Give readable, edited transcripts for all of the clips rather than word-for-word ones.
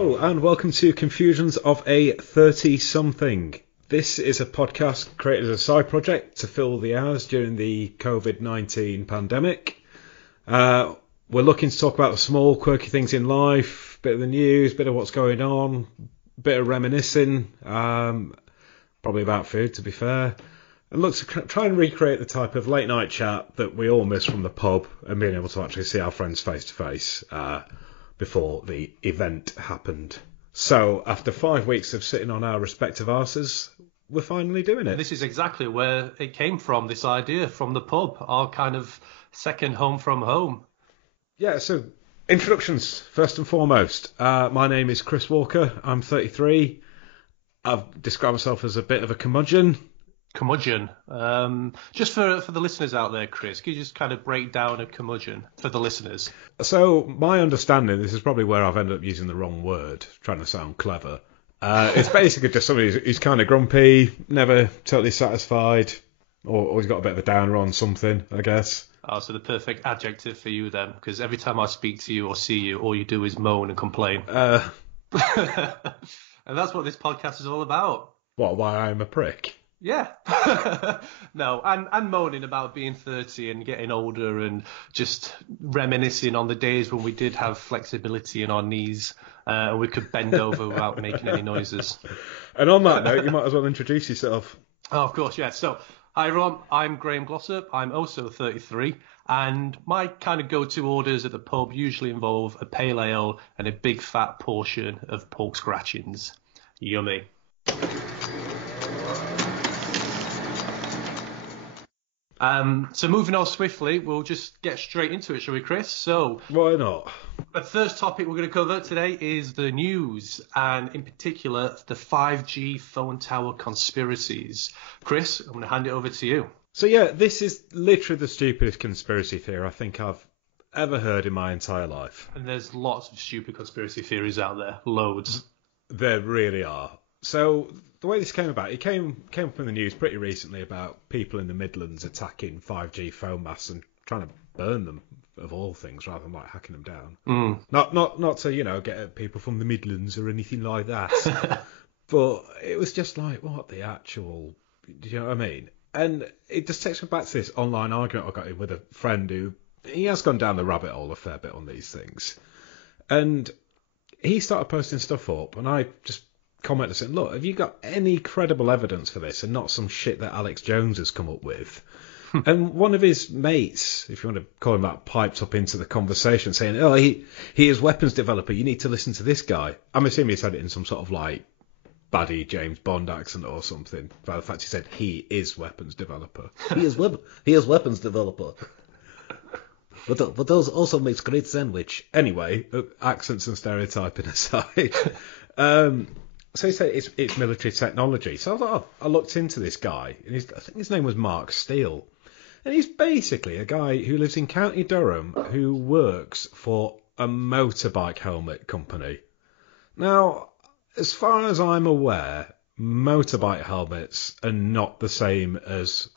Hello and welcome to Confusions of a 30-something. This is a podcast created as a side project to fill the hours during the COVID-19 pandemic. We're looking to talk about the small, quirky things in life, bit of the news, bit of what's going on, bit of reminiscing, probably about food to be fair, and look to try and recreate the type of late night chat that we all miss from the pub and being able to actually see our friends face to face before the event happened. So, after 5 weeks of sitting on our respective arses, we're finally doing it. This is exactly where it came from, this idea, from the pub, our kind of second home from home. Yeah, so introductions, first and foremost. My name is Chris Walker, I'm 33. I've described myself as a bit of a curmudgeon. Curmudgeon. Just for the listeners out there, Chris, can you just kind of break down a curmudgeon for the listeners? So, my understanding, this is probably where I've ended up using the wrong word, trying to sound clever. It's basically just somebody who's kind of grumpy, never totally satisfied, or he's got a bit of a downer on something, I guess. Oh, so the perfect adjective for you then, because every time I speak to you or see you, all you do is moan and complain. And that's what this podcast is all about. What, why I'm a prick? Yeah. No, and moaning about being 30 and getting older and just reminiscing on the days when we did have flexibility in our knees and we could bend over without making any noises. And on that note, you might as well introduce yourself. Oh, of course, yeah. So, hi everyone, I'm Graham Glossop. I'm also 33, and my kind of go-to orders at the pub usually involve a pale ale and a big fat portion of pork scratchings. Yummy. So moving on swiftly, we'll just get straight into it, shall we, Chris? So, why not? The first topic we're going to cover today is the news, and in particular, the 5G phone tower conspiracies. Chris, I'm going to hand it over to you. So yeah, this is literally the stupidest conspiracy theory I think I've ever heard in my entire life. And there's lots of stupid conspiracy theories out there, loads. There really are. So the way this came about, it came up in the news pretty recently about people in the Midlands attacking 5G phone masts and trying to burn them, of all things, rather than like hacking them down. Not to get at people from the Midlands or anything like that. But it was just like, what the actual, do you know what I mean? And it just takes me back to this online argument I got in with a friend who, he has gone down the rabbit hole a fair bit on these things. And he started posting stuff up, and I just commented saying, look, have you got any credible evidence for this and not some shit that Alex Jones has come up with? And one of his mates, if you want to call him that, piped up into the conversation saying, oh, he is weapons developer, you need to listen to this guy. I'm assuming he said it in some sort of like baddie James Bond accent or something, by the fact he said he is weapons developer. He is weapons developer. But those also makes great sandwich. Anyway, accents and stereotyping aside. So he said it's military technology. So I looked into this guy, and I think his name was Mark Steele. And he's basically a guy who lives in County Durham who works for a motorbike helmet company. Now, as far as I'm aware, motorbike helmets are not the same as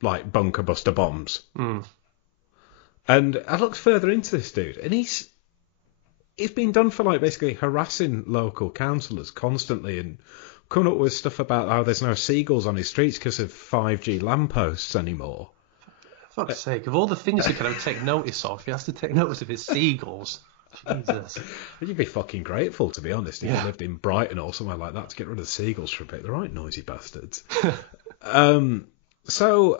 like bunker buster bombs. And I looked further into this dude, and he's been done for like basically harassing local councillors constantly and coming up with stuff about how there's no seagulls on his streets because of 5G lampposts anymore. For fuck's sake, of all the things you can take notice of, he has to take notice of his seagulls. Jesus. You'd be fucking grateful, to be honest, if you lived in Brighton or somewhere like that to get rid of the seagulls for a bit. They're right noisy bastards. So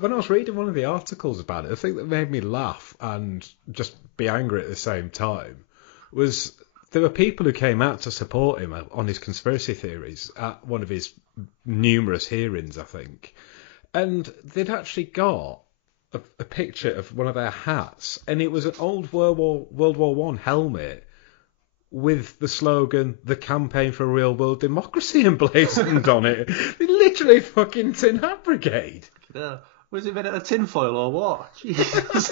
when I was reading one of the articles about it, the thing that made me laugh and just be angry at the same time was there were people who came out to support him on his conspiracy theories at one of his numerous hearings, I think. And they'd actually got a picture of one of their hats, and it was an old World War I helmet with the slogan, "The Campaign for Real World Democracy" emblazoned on it. They literally fucking Tin Hat Brigade. Was it made out of tinfoil or what? Jesus.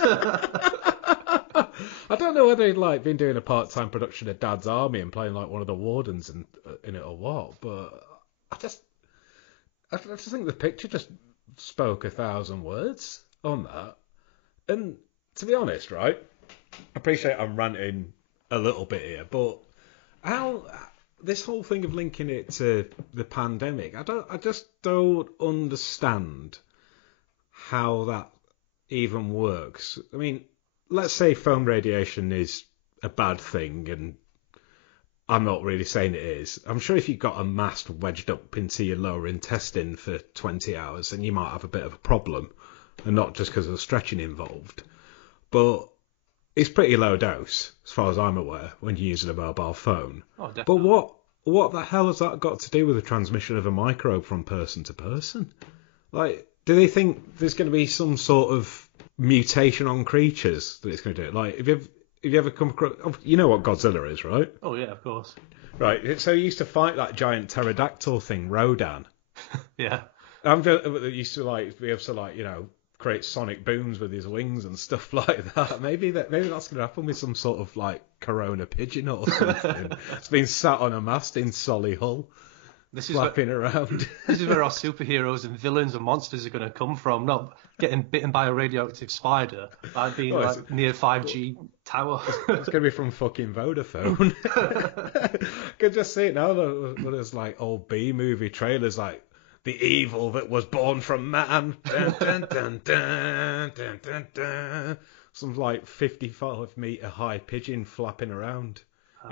I don't know whether he'd been doing a part-time production of Dad's Army and playing like one of the wardens in it or what, but I just think the picture just spoke 1,000 words on that. And to be honest, right, I appreciate I'm ranting a little bit here, but How this whole thing of linking it to the pandemic, I just don't understand how that even works. I mean, let's say foam radiation is a bad thing, and I'm not really saying it is. I'm sure if you got a mast wedged up into your lower intestine for 20 hours, then you might have a bit of a problem, and not just because of the stretching involved. But it's pretty low dose, as far as I'm aware, when you're using a mobile phone. Oh, definitely. But what the hell has that got to do with the transmission of a microbe from person to person? Like, do they think there's going to be some sort of mutation on creatures that it's going to do it? Like, if you ever come across... You know what Godzilla is, right? Oh, yeah, of course. Right, so he used to fight that giant pterodactyl thing, Rodan. Yeah. He used to, like, be able to, like, you know, create sonic booms with his wings and stuff like that. Maybe that's going to happen with some sort of, like, corona pigeon or something. It's been sat on a mast in Solihull. Flapping around. This is where our superheroes and villains and monsters are going to come from, not getting bitten by a radioactive spider, like being near 5G tower. It's going to be from fucking Vodafone. I can just see it now, when there's like old B-movie trailers, like, the evil that was born from man. Dun, dun, dun, dun, dun, dun, dun. Some like 55-metre high pigeon flapping around,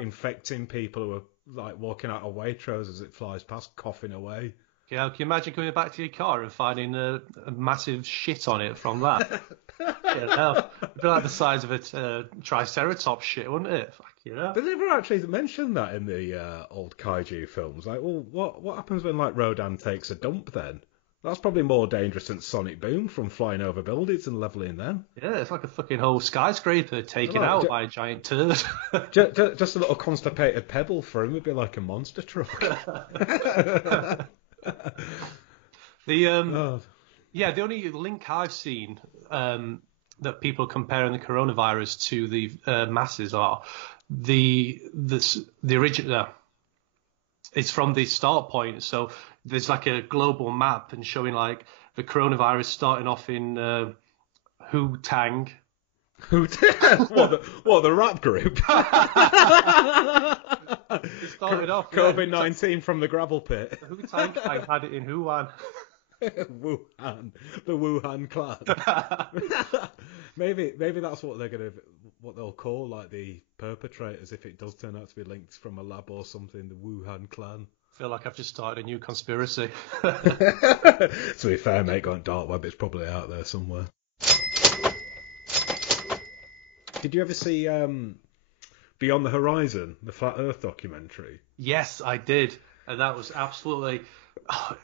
infecting people who are like walking out of Waitrose as it flies past, coughing away. Yeah, can you imagine coming back to your car and finding a massive shit on it from that? Yeah, it'd be like the size of a Triceratops shit, wouldn't it? Fuck yeah. They never actually mentioned that in the old kaiju films. Like, well, what happens when like Rodan takes a dump then? That's probably more dangerous than sonic boom from flying over buildings and levelling them. Yeah, it's like a fucking whole skyscraper taken out by a giant turd. Just a little constipated pebble for him would be like a monster truck. The only link I've seen that people comparing the coronavirus to the masses are the original. It's from the start point, so there's like a global map and showing like the coronavirus starting off in Wu-Tang. What the rap group? It started off COVID-19 from the gravel pit. Wu-Tang had it in Wuhan. Wuhan, the Wuhan clan. maybe that's what they'll call like the perpetrators if it does turn out to be linked from a lab or something. The Wuhan clan. I feel like I've just started a new conspiracy. To be fair, mate, on dark web, it's probably out there somewhere. Did you ever see Beyond the Horizon, the Flat Earth documentary? Yes, I did, and that was absolutely.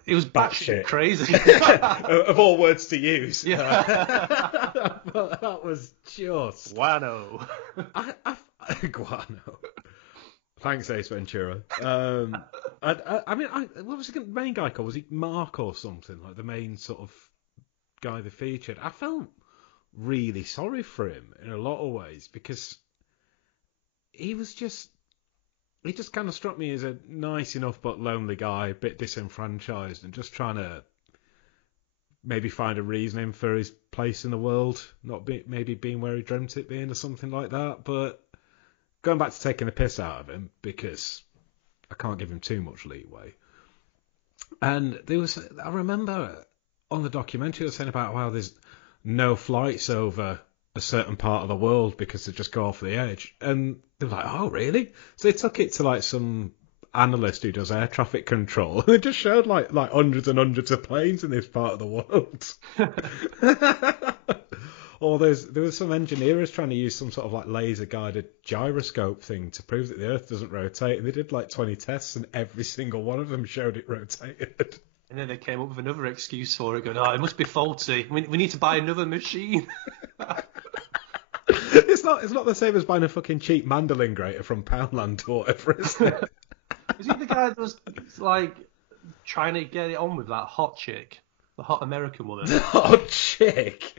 It was batshit crazy. Of all words to use. Yeah. But that was just... Guano. Guano. Thanks, Ace Ventura. I mean, what was the main guy called? Was he Mark or something? Like the main sort of guy they featured. I felt really sorry for him in a lot of ways because he just kind of struck me as a nice enough but lonely guy, a bit disenfranchised, and just trying to maybe find a reasoning for his place in the world, maybe being where he dreamt it being or something like that. But going back to taking the piss out of him, because I can't give him too much leeway. And I remember on the documentary they were saying about how there's no flights over a certain part of the world because they just go off the edge. And they were like, oh, really? So they took it to like some analyst who does air traffic control. They just showed like hundreds and hundreds of planes in this part of the world. Or there was some engineers trying to use some sort of like laser guided gyroscope thing to prove that the Earth doesn't rotate. And they did like 20 tests and every single one of them showed it rotated. And then they came up with another excuse for it, going, oh, it must be faulty. We need to buy another machine. It's not the same as buying a fucking cheap mandolin grater from Poundland or whatever, is it? Was he the guy that was like trying to get it on with that hot chick, the hot American woman? Hot chick?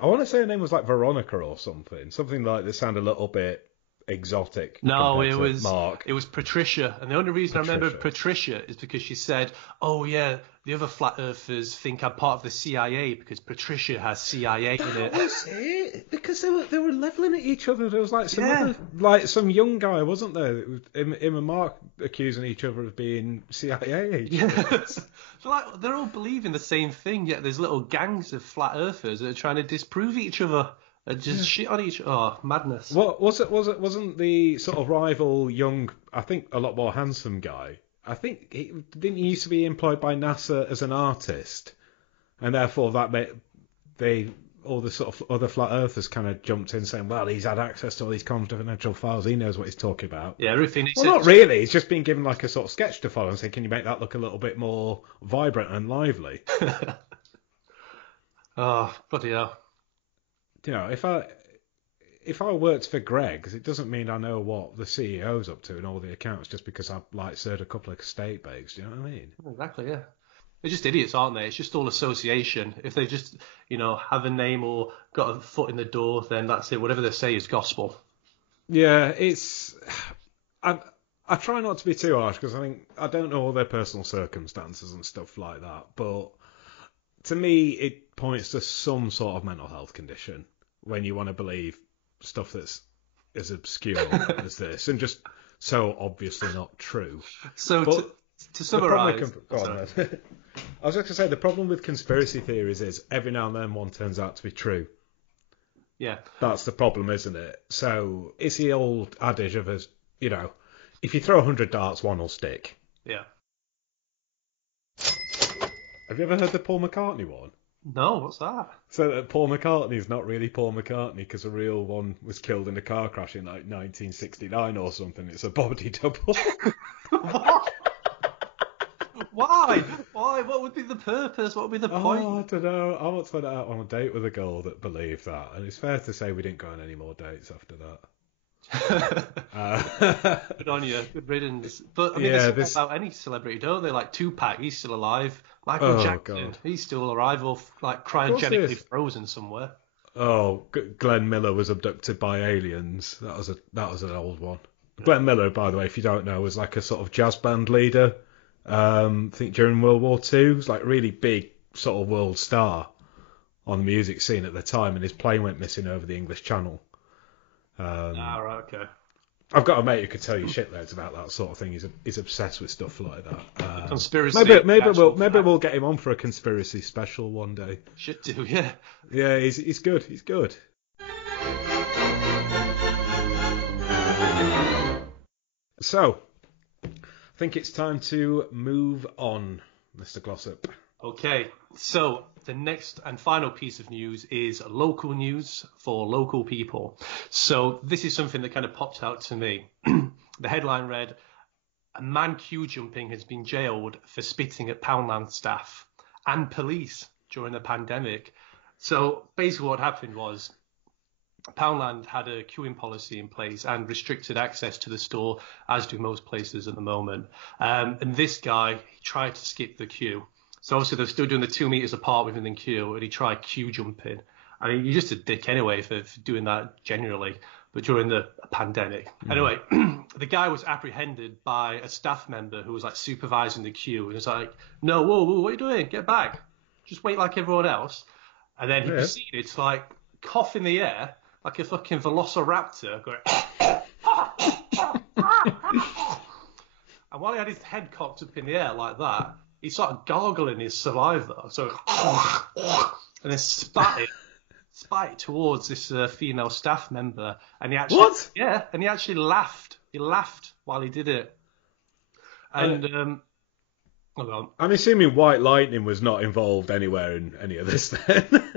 I want to say her name was like Veronica or something. Something like that sounded a little bit exotic. No, compared to Mark. it was Patricia, and the only reason I remember Patricia is because she said, "Oh yeah, the other flat earthers think I'm part of the CIA because Patricia has CIA in it." That was it, because they were leveling at each other. There was like some Yeah. other, like some young guy, wasn't there? It was him and Mark accusing each other of being CIA agents. Yes. So like they're all believing the same thing, yet there's little gangs of flat earthers that are trying to disprove each other and just shit on each other. Oh, madness. What wasn't the sort of rival young, I think a lot more handsome guy? I think didn't he used to be employed by NASA as an artist, and therefore that made all the sort of other flat earthers kind of jumped in saying, well, he's had access to all these confidential files, he knows what he's talking about. Yeah, everything. Well, not really. He's just been given like a sort of sketch to follow and saying, can you make that look a little bit more vibrant and lively? Oh, bloody hell. You know, if I worked for Greg's, it doesn't mean I know what the CEO's up to and all the accounts just because I've like served a couple of steak bakes. Do you know what I mean? Exactly, yeah. They're just idiots, aren't they? It's just all association. If they just, have a name or got a foot in the door, then that's it. Whatever they say is gospel. Yeah, I try not to be too harsh because I don't know all their personal circumstances and stuff like that. But to me, it points to some sort of mental health condition when you want to believe stuff that's as obscure as this and just so obviously not true. So to summarise... I was just going to say, the problem with conspiracy theories is every now and then one turns out to be true. Yeah. That's the problem, isn't it? So it's the old adage of us, if you throw 100 darts, one will stick. Yeah. Have you ever heard the Paul McCartney one? No, what's that? So that Paul McCartney is not really Paul McCartney because a real one was killed in a car crash in like 1969 or something. It's a body double. What? Why? Why? What would be the purpose? What would be the point? I don't know. I once went out on a date with a girl that believed that, and it's fair to say we didn't go on any more dates after that. Good on you. Good riddance. But I mean, they say about any celebrity, don't they? Like Tupac, he's still alive. Michael Jackson, God. He's still alive or like cryogenically frozen somewhere. Oh, Glenn Miller was abducted by aliens. That was an old one. Glenn Miller, by the way, if you don't know, was like a sort of jazz band leader. I think during World War II, he was like really big sort of world star on the music scene at the time, and his plane went missing over the English Channel. Right, okay. I've got a mate who could tell you shitloads about that sort of thing. He's obsessed with stuff like that. Conspiracy. Maybe we'll get him on for a conspiracy special one day. Should do, yeah. Yeah, he's good. He's good. So, I think it's time to move on, Mr. Glossop. Okay, so the next and final piece of news is local news for local people. So this is something that kind of popped out to me. The headline read, "A man queue jumping has been jailed for spitting at Poundland staff and police during the pandemic." So basically what happened was Poundland had a queuing policy in place and restricted access to the store, as do most places at the moment. And this guy, he tried to skip the queue. So obviously they're still doing the 2 meters apart within the queue, and he tried queue jumping. I mean, you're just a dick anyway for doing that generally, but during the pandemic. Anyway, the guy was apprehended by a staff member who was like supervising the queue, and was like, "No, whoa, what are you doing? Get back. Just wait like everyone else." And then he proceeded to like cough in the air like a fucking velociraptor going. And while he had his head cocked up in the air like that, he started gargling his saliva, so and then spat it towards this female staff member, and he actually laughed. He laughed while he did it, and I'm assuming White Lightning was not involved anywhere in any of this then.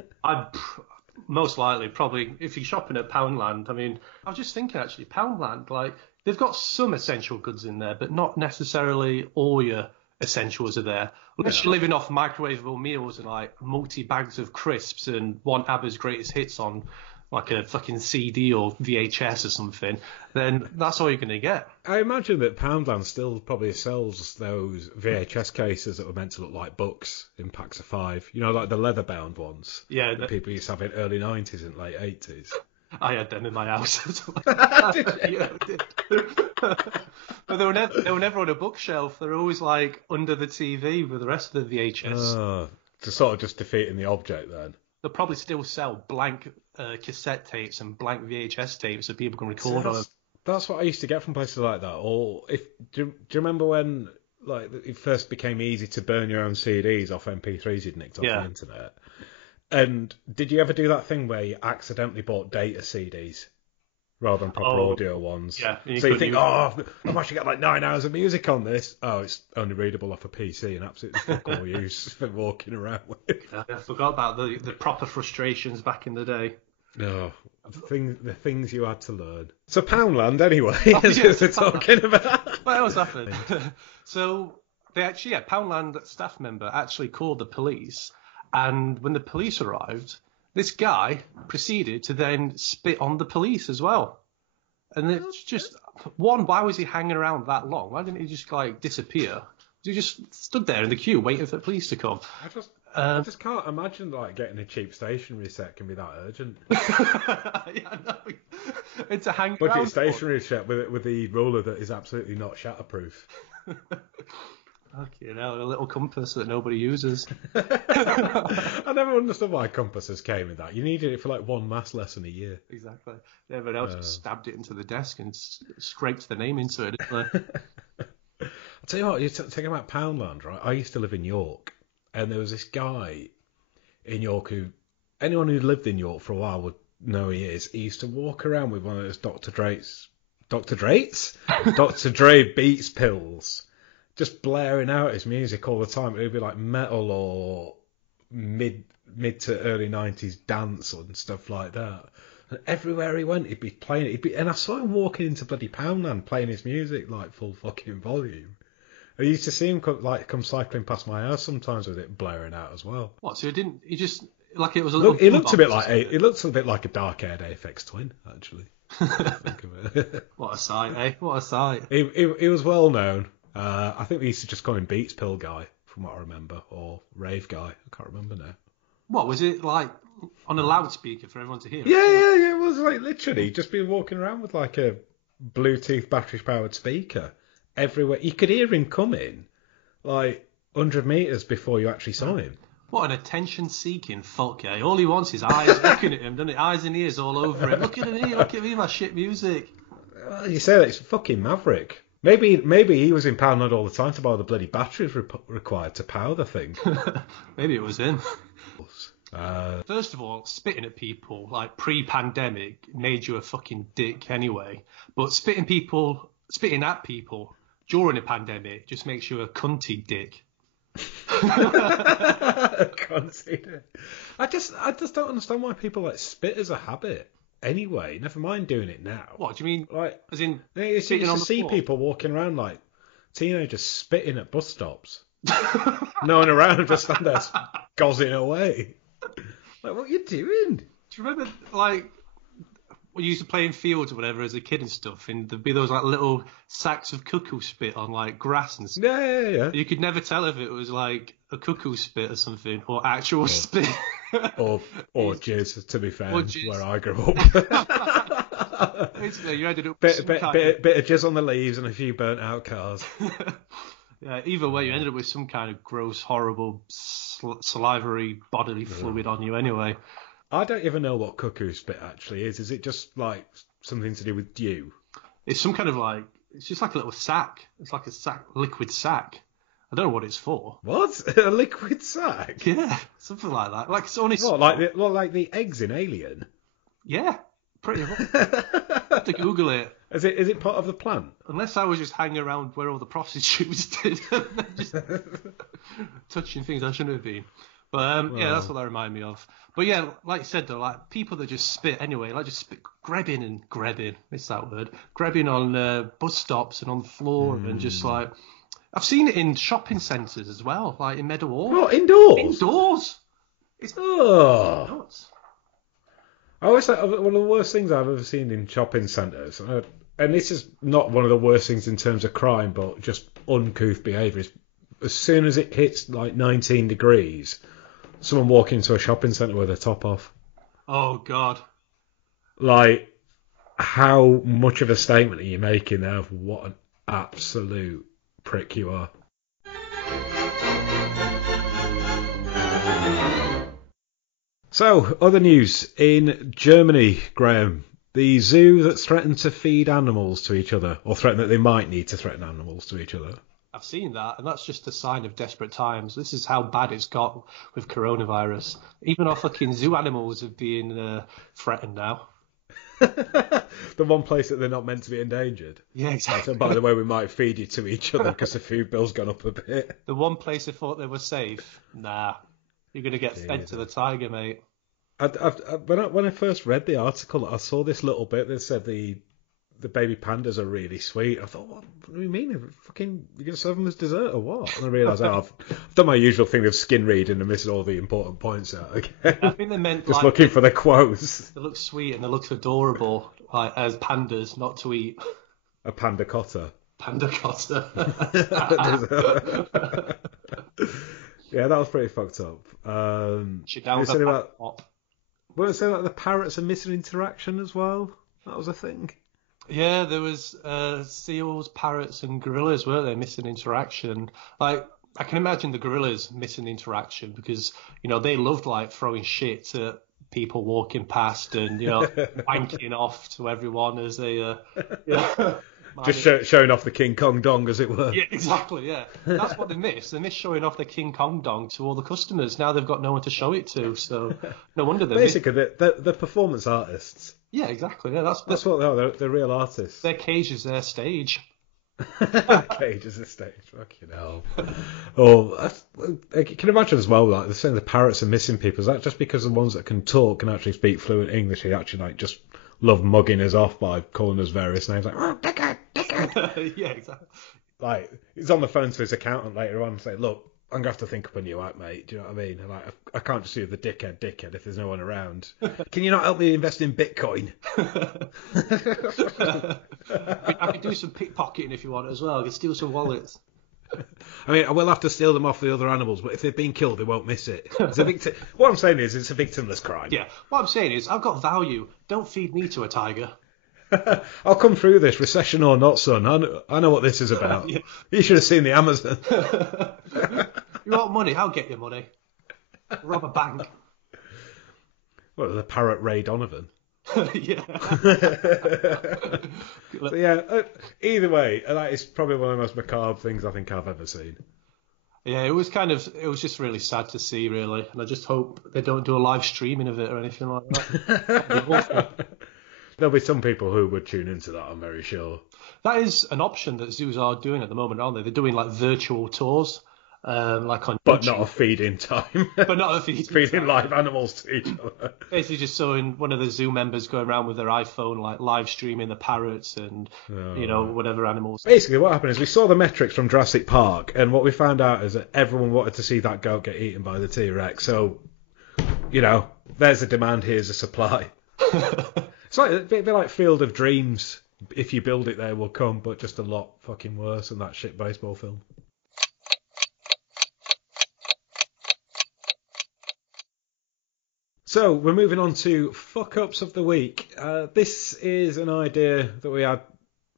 Most likely, probably, if you're shopping at Poundland. I mean, I was just thinking actually, Poundland, like they've got some essential goods in there, but not necessarily all your essentials are there. Unless you're living off microwavable meals and like multi bags of crisps and want ABBA's greatest hits on like a fucking CD or VHS or something, then that's all you're going to get. I imagine that Poundland still probably sells those VHS cases that were meant to look like books in packs of 5. You know, like the leather-bound ones. Yeah. That people used to have in early 90s and late 80s. I had them in my house. Yeah, I did. But they were never on a bookshelf. They're always like under the TV with the rest of the VHS. To sort of just defeating the object then. They'll probably still sell blank cassette tapes and blank VHS tapes so people can record on them. That's what I used to get from places like that. Or do you remember when like it first became easy to burn your own CDs off MP3s you'd nicked off the internet? And did you ever do that thing where you accidentally bought data CDs rather than proper audio ones? Yeah. So you think, I've actually got like 9 hours of music on this. Oh, it's only readable off a PC and absolutely fuck all use for walking around with. I forgot about the proper frustrations back in the day. No, the things you had to learn. So Poundland, anyway, as we're talking about. What else happened? So Poundland staff member actually called the police, and when the police arrived, this guy proceeded to then spit on the police as well. And it's just why was he hanging around that long? Why didn't he just like disappear? He just stood there in the queue waiting for the police to come. I just can't imagine like getting a cheap stationery set can be that urgent. Yeah, no. It's a hang budget stationery set with the roller that is absolutely not shatterproof. Okay, now a little compass that nobody uses. I never understood why compasses came in that. You needed it for like one maths lesson a year. Exactly. Everyone else just stabbed it into the desk and scraped the name into it. I'll tell you what, you're talking about Poundland, right? I used to live in York, and there was this guy in York who, anyone who lived in York for a while would know who he is. He used to walk around with one of those Dr. Dre Beats pills, just blaring out his music all the time. It would be like metal or mid to early 90s dance and stuff like that. And everywhere he went, he'd be playing it. And I saw him walking into bloody Poundland playing his music like full fucking volume. I used to see him come cycling past my house sometimes with it blaring out as well. What? So he just like it was a little. He looked a bit like a dark-haired Aphex Twin, actually. Think of it. What a sight, eh? What a sight. He was well known. I think they used to just call him Beats Pill Guy, from what I remember, or Rave Guy. I can't remember now. What was it like on a loudspeaker for everyone to hear? Yeah. It was like literally just been walking around with like a Bluetooth battery-powered speaker everywhere. You could hear him coming like 100 metres before you actually saw him. What an attention-seeking fuck, eh? All he wants is eyes looking at him, doesn't it? Eyes and ears all over him. Look at me, my shit music. Well, you say that, it's fucking maverick. Maybe he was in Poundland all the time to buy the bloody batteries required to power the thing. Maybe it was him. First of all, spitting at people, like pre-pandemic, made you a fucking dick anyway. But spitting at people during a pandemic just makes you a cunty dick. Cunty dick. I just don't understand why people like spit as a habit. Anyway, never mind doing it now. What do you mean? Like, as in, you used to see people walking around like teenagers spitting at bus stops. No one around, just stand there gozzing away. Like, what are you doing? Do you remember, like, we used to play in fields or whatever as a kid and stuff, and there'd be those like little sacks of cuckoo spit on like grass and stuff. Yeah. You could never tell if it was like a cuckoo spit or something, or actual spit. or jizz, to be fair, where I grew up. Basically, you ended up bit of jizz on the leaves and a few burnt out cars. Yeah, either way, you ended up with some kind of gross, horrible, salivary bodily fluid on you anyway. I don't even know what cuckoo spit actually is. Is it just like something to do with dew? It's some kind of like, it's just like a little sack. It's like a liquid sack. I don't know what it's for. What? A liquid sack? Yeah, something like that. Like it's only. What, like the eggs in Alien? Yeah, pretty much. I have to Google it. Is it part of the plant? Unless I was just hanging around where all the prostitutes did, just touching things I shouldn't have been. But yeah, that's what that reminded me of. But yeah, like you said though, like people that just spit anyway, like just spit, grabbing, it's that word, grabbing on bus stops and on the floor and just like, I've seen it in shopping centres as well, like in Meadowhall. Oh, indoors? Indoors! It's nuts. I always say one of the worst things I've ever seen in shopping centres, and this is not one of the worst things in terms of crime, but just uncouth behaviour, is as soon as it hits like 19 degrees, someone walking into a shopping centre with their top off. Oh, God. Like, how much of a statement are you making there of what an absolute prick you are? So, other news in Germany, Graham. The zoo that's threatened to feed animals to each other, or threaten that they might need to threaten animals to each other. I've seen that, and that's just a sign of desperate times. This is how bad it's got with coronavirus. Even our fucking zoo animals are being threatened now. The one place that they're not meant to be endangered. Yeah, exactly. So, by the way, we might feed you to each other because the food bill's gone up a bit. The one place I thought they were safe, nah. You're going to get fed to the tiger, mate. When I first read the article, I saw this little bit that said the baby pandas are really sweet. I thought, what do you mean? Fucking, you're going to serve them as dessert or what? And I realised, I've done my usual thing of skin reading and missing all the important points out again. I think they meant just looking for the quotes. They look sweet and they look adorable, like as pandas, not to eat. A panda cotta. Panda cotta. Yeah, that was pretty fucked up. Weren't saying that the parrots are missing interaction as well? That was a thing. Yeah, there was seals, parrots, and gorillas, weren't they, missing interaction? Like, I can imagine the gorillas missing interaction because, you know, they loved, like, throwing shit at people walking past and, you know, wanking off to everyone as they... Just showing off the King Kong dong, as it were. Yeah, exactly, yeah. That's what they miss. They miss showing off the King Kong dong to all the customers. Now they've got no one to show it to, so no wonder they're... Basically, they're performance artists. Yeah, exactly. Yeah, that's what they are. They're real artists. Their cage is their stage. Cage is a stage. Fucking hell. Oh, I can imagine as well, like, they're saying the parrots are missing people. Is that just because the ones that can talk can actually speak fluent English, they actually, like, just love mugging us off by calling us various names, like, oh, dickhead. Yeah, exactly. Like, he's on the phone to his accountant later on and say, look, I'm going to have to think up a new act, mate. Do you know what I mean? Like, I can't just do the dickhead if there's no one around. Can you not help me invest in Bitcoin? I could do some pickpocketing if you want as well. I could steal some wallets. I mean, I will have to steal them off the other animals, but if they've been killed, they won't miss it. What I'm saying is, it's a victimless crime. Yeah, what I'm saying is, I've got value. Don't feed me to a tiger. I'll come through this, recession or not, son. I know what this is about. Yeah. You should have seen the Amazon. You want money? I'll get you money. Rob a bank. Well, the parrot Ray Donovan. Yeah. So, yeah, either way, that is probably one of the most macabre things I think I've ever seen. Yeah, it was just really sad to see, really. And I just hope they don't do a live streaming of it or anything like that. There'll be some people who would tune into that, I'm very sure. That is an option that zoos are doing at the moment, aren't they? They're doing, like, virtual tours. Like on but YouTube. Not a feeding time. But not a feeding Feeding live animals to each other. Basically just showing one of the zoo members going around with their iPhone, like live streaming the parrots and, whatever animals. Basically what happened is we saw the metrics from Jurassic Park, and what we found out is that everyone wanted to see that goat get eaten by the T-Rex. So, there's a demand, here's a supply. It's like a bit like Field of Dreams. If you build it, they will come, but just a lot fucking worse than that shit baseball film. So, we're moving on to Fuckups of the Week. This is an idea that we had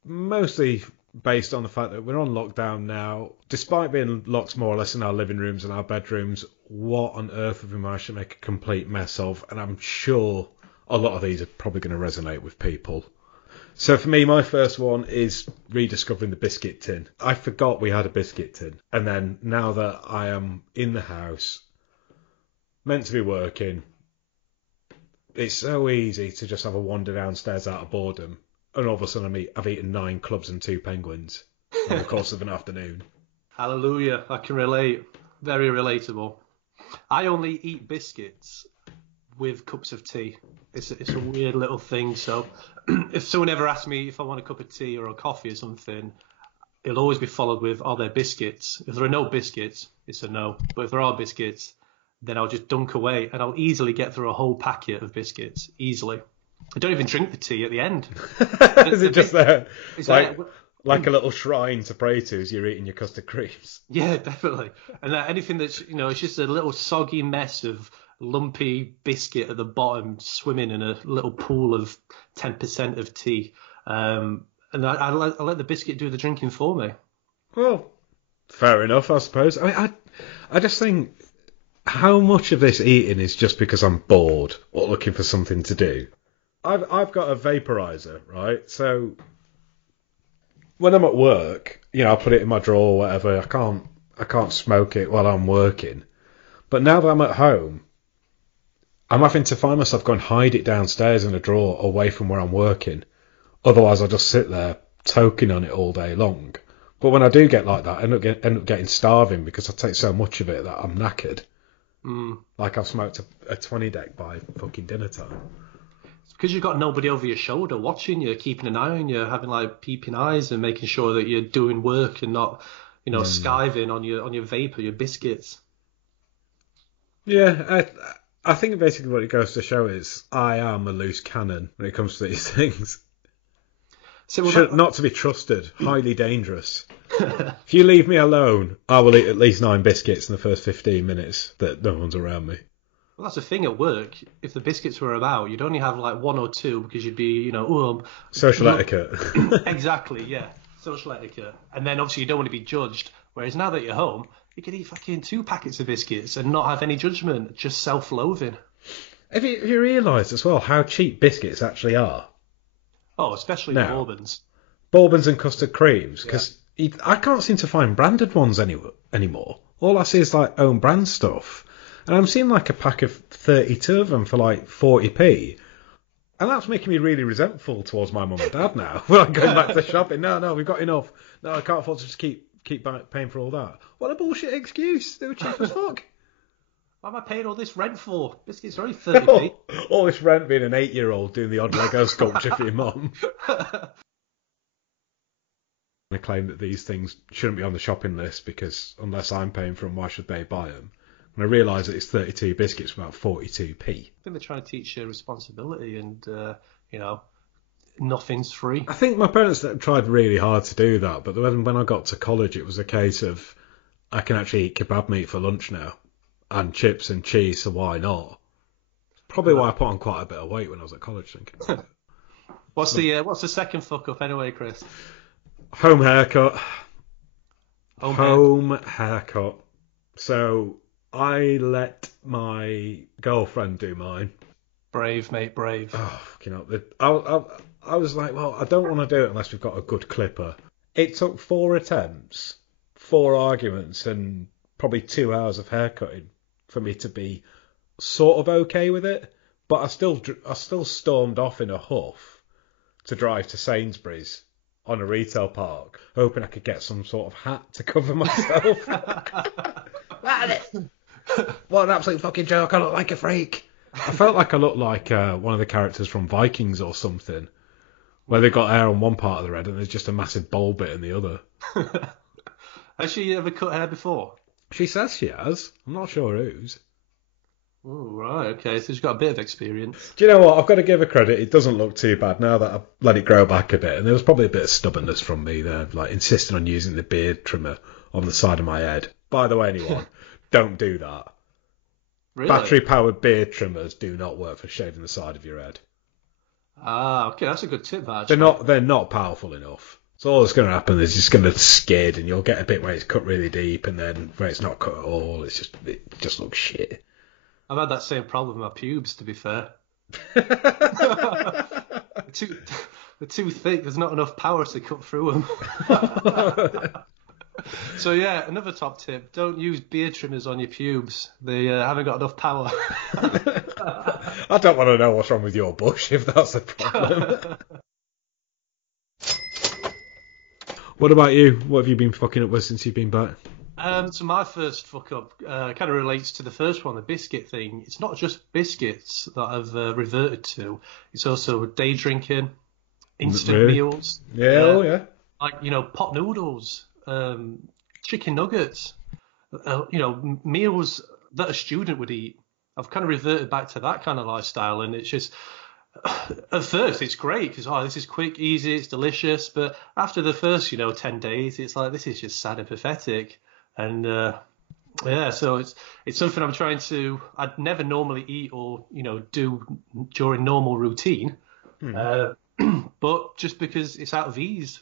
mostly based on the fact that we're on lockdown now. Despite being locked more or less in our living rooms and our bedrooms, what on earth have we managed to make a complete mess of? And I'm sure a lot of these are probably going to resonate with people. So for me, my first one is rediscovering the biscuit tin. I forgot we had a biscuit tin. And then now that I am in the house, meant to be working, it's so easy to just have a wander downstairs out of boredom. And all of a sudden I've eaten 9 clubs and 2 penguins in the course of an afternoon. Hallelujah, I can relate. Very relatable. I only eat biscuits with cups of tea. It's a weird little thing. So if someone ever asks me if I want a cup of tea or a coffee or something, it'll always be followed with, are there biscuits? If there are no biscuits, it's a no. But if there are biscuits, then I'll just dunk away and I'll easily get through a whole packet of biscuits. Easily. I don't even drink the tea at the end. Is it just there? Like a little shrine to pray to as you're eating your custard creams. Yeah, definitely. And anything that's, it's just a little soggy mess of lumpy biscuit at the bottom, swimming in a little pool of 10% of tea. And I let the biscuit do the drinking for me. Well, fair enough, I suppose. I mean, I just think how much of this eating is just because I'm bored or looking for something to do. I've got a vaporizer, right? So when I'm at work, I'll put it in my drawer or whatever. I can't smoke it while I'm working. But now that I'm at home, I'm having to find myself going hide it downstairs in a drawer away from where I'm working. Otherwise, I'll just sit there toking on it all day long. But when I do get like that, I end up getting starving because I take so much of it that I'm knackered. Like I've smoked a 20 deck by fucking dinner time. It's because you've got nobody over your shoulder watching you, keeping an eye on you, having like peeping eyes and making sure that you're doing work and not, skiving on your vape or your biscuits. Yeah, I think basically what it goes to show is I am a loose cannon when it comes to these things. So not to be trusted, highly dangerous. If you leave me alone, I will eat at least 9 biscuits in the first 15 minutes that no one's around me. Well, that's the thing at work. If the biscuits were about, you'd only have like 1 or 2 because you'd be, social etiquette. Exactly, yeah. Social etiquette. And then obviously you don't want to be judged. Whereas now that you're home, you can eat fucking 2 packets of biscuits and not have any judgment, just self-loathing. Have you realised as well how cheap biscuits actually are? Oh, especially Bourbons. Bourbons and custard creams, because I can't seem to find branded ones anymore. All I see is like own brand stuff. And I'm seeing like a pack of 32 of them for like 40p. And that's making me really resentful towards my mum and dad now. When I'm going back to shopping. No, we've got enough. No, I can't afford to just keep paying for all that. What a bullshit excuse. They were cheap as fuck. What am I paying all this rent for? Biscuits are only 30p. All this rent being an 8-year-old doing the odd Lego sculpture for your mum. I claim that these things shouldn't be on the shopping list because unless I'm paying for them, why should they buy them? And I realise that it's 32 biscuits for about 42p. I think they're trying to teach you responsibility and, nothing's free. I think my parents tried really hard to do that, but when I got to college, it was a case of I can actually eat kebab meat for lunch now. And chips and cheese, so why not? Probably why I put on quite a bit of weight when I was at college, thinking. What's the second fuck up anyway, Chris? Home haircut. Home haircut. So I let my girlfriend do mine. Brave, mate, brave. Oh, fucking hell. I was like, well, I don't want to do it unless we've got a good clipper. It took 4 attempts, 4 arguments, and probably 2 hours of haircutting for me to be sort of okay with it, but I still stormed off in a huff to drive to Sainsbury's on a retail park, hoping I could get some sort of hat to cover myself. What an absolute fucking joke! I look like a freak. I felt like I looked like one of the characters from Vikings or something, where they got hair on one part of their head and there's just a massive bald bit in the other. Has she ever cut hair before? She says she has. I'm not sure whose. Oh, right, okay. So she's got a bit of experience. Do you know what? I've got to give her credit. It doesn't look too bad now that I've let it grow back a bit. And there was probably a bit of stubbornness from me there, like insisting on using the beard trimmer on the side of my head. By the way, anyone, don't do that. Really? Battery-powered beard trimmers do not work for shaving the side of your head. Ah, okay. That's a good tip, actually. They're not powerful enough. So all that's going to happen is it's going to skid, and you'll get a bit where it's cut really deep, and then where it's not cut at all, it just looks shit. I've had that same problem with my pubes, to be fair. They're too thick. There's not enough power to cut through them. So yeah, another top tip: don't use beard trimmers on your pubes. They haven't got enough power. I don't want to know what's wrong with your bush if that's the problem. What about you? What have you been fucking up with since you've been back? So my first fuck up kind of relates to the first one, the biscuit thing. It's not just biscuits that I've reverted to. It's also day drinking, instant meals. Yeah, oh yeah. Like, pot noodles, chicken nuggets, meals that a student would eat. I've kind of reverted back to that kind of lifestyle, and it's just... At first, it's great because this is quick, easy, it's delicious. But after the first, 10 days, it's like this is just sad and pathetic. And Yeah, so it's something I'm trying to. I'd never normally eat or do during normal routine, uh, but just because it's out of ease,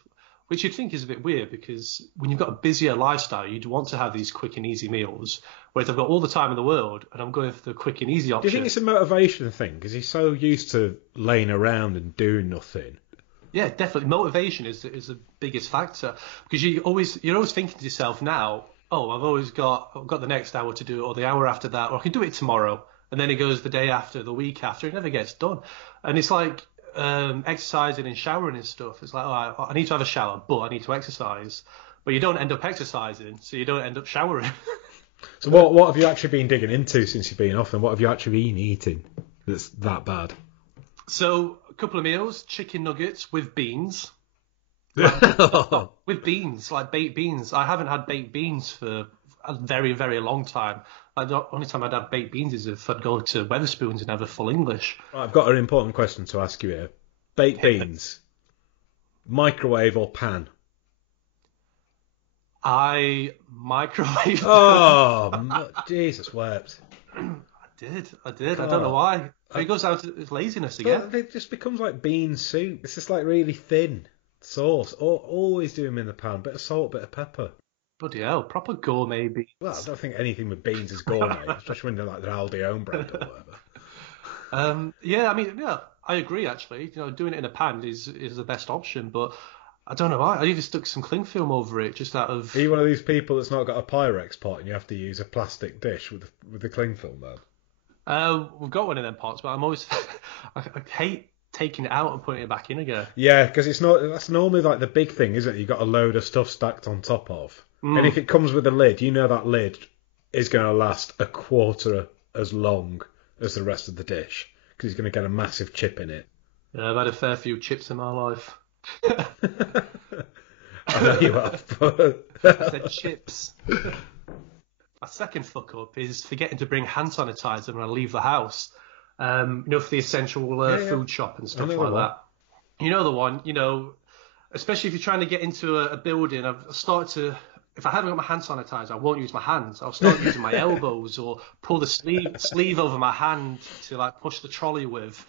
which you'd think is a bit weird because when you've got a busier lifestyle, you'd want to have these quick and easy meals. Whereas I've got all the time in the world and I'm going for the quick and easy Do option. you think it's a motivation thing? Because he's so used to laying around and doing nothing. Yeah, definitely. Motivation is the biggest factor because you're always thinking to yourself now, oh, I've got the next hour to do it or the hour after that, or I can do it tomorrow. And then it goes the day after, the week after, it never gets done. And it's like exercising and showering and stuff. It's like, oh, I need to have a shower, but I need to exercise. But you don't end up exercising, so you don't end up showering. So what have you actually been digging into since you've been off, and what have you actually been eating that's that bad? So a couple of meals, chicken nuggets with beans. With beans, like baked beans. I haven't had baked beans for a very, very long time. Like the only time I'd have baked beans is if I'd go to Wetherspoons and have a full English. Right, I've got an important question to ask you here. Baked beans, microwave or pan? I microwave. Oh, Jesus wept. I did. I don't know why. It goes down to his laziness again. It just becomes like bean soup. It's just like really thin sauce. Always do them in the pan. Bit of salt, bit of pepper. Bloody hell, proper gourmet beans. Well, I don't think anything with beans is gourmet, especially when they're like their Aldi own brand or whatever. Yeah, I mean, yeah, I agree actually. Doing it in a pan is the best option, but I don't know why. I even stuck some cling film over it just out of. Are you one of these people that's not got a Pyrex pot and you have to use a plastic dish with the cling film then? We've got one of them pots, but I'm always I hate taking it out and putting it back in again. Yeah, because that's normally like the big thing, isn't it? You've got a load of stuff stacked on top of. And if it comes with a lid, you know that lid is going to last a quarter as long as the rest of the dish because it's going to get a massive chip in it. Yeah, I've had a fair few chips in my life. I know you have, but... I said chips. My second fuck up is forgetting to bring hand sanitizer when I leave the house. For the essential food shop and stuff like that. You know the one, especially if you're trying to get into a building, I've started to... If I haven't got my hand sanitizer, I won't use my hands. I'll start using my elbows or pull the sleeve over my hand to like push the trolley with.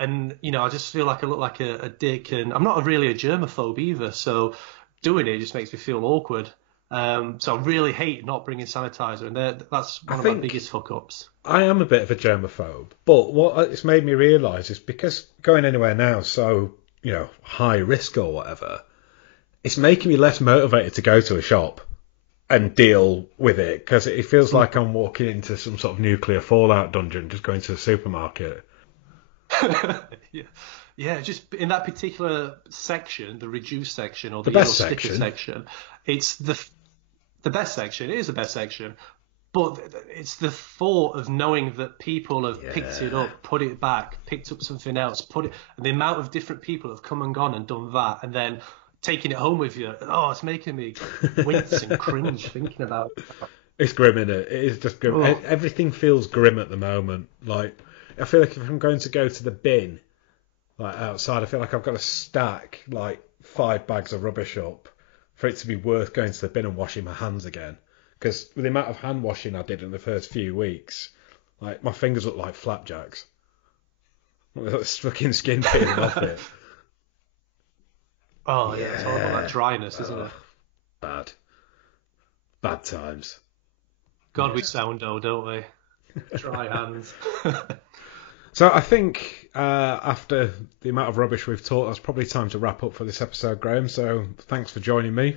And, I just feel like I look like a dick. And I'm not really a germaphobe either. So doing it just makes me feel awkward. So I really hate not bringing sanitizer. And that's one of my biggest fuck-ups. I am a bit of a germaphobe. But what it's made me realise is because going anywhere now is so, high risk or whatever, it's making me less motivated to go to a shop and deal with it because it feels like I'm walking into some sort of nuclear fallout dungeon just going to the supermarket. Yeah, just in that particular section, the reduced section or the yellow sticker section, it's the best section. It is the best section. But it's the thought of knowing that people have picked it up, put it back, picked up something else, and the amount of different people have come and gone and done that, and then taking it home with you. Oh, it's making me wince and cringe thinking about it. It's grim, isn't it? It is just grim. Oh. Everything feels grim at the moment. Like, I feel like if I'm going to go to the bin, like outside, I feel like I've got to stack like 5 bags of rubbish up for it to be worth going to the bin and washing my hands again. Because with the amount of hand washing I did in the first few weeks, like my fingers look like flapjacks. It's fucking skin peeling off it. Oh yeah, it's all about that dryness, isn't it? Bad times. God, we sound though, don't we? Dry hands. So I think after the amount of rubbish we've talked, it's probably time to wrap up for this episode, Graham. So thanks for joining me.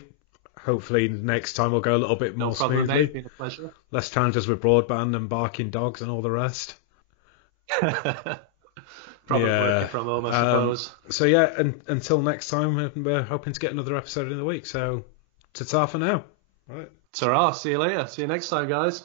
Hopefully next time we'll go a little bit more smoothly. Mate. Been a pleasure. Less challenges with broadband and barking dogs and all the rest. Probably working from home, I suppose. So yeah, until next time, we're hoping to get another episode in the week. So ta-ta for now. Right. Ta-ra, see you later. See you next time, guys.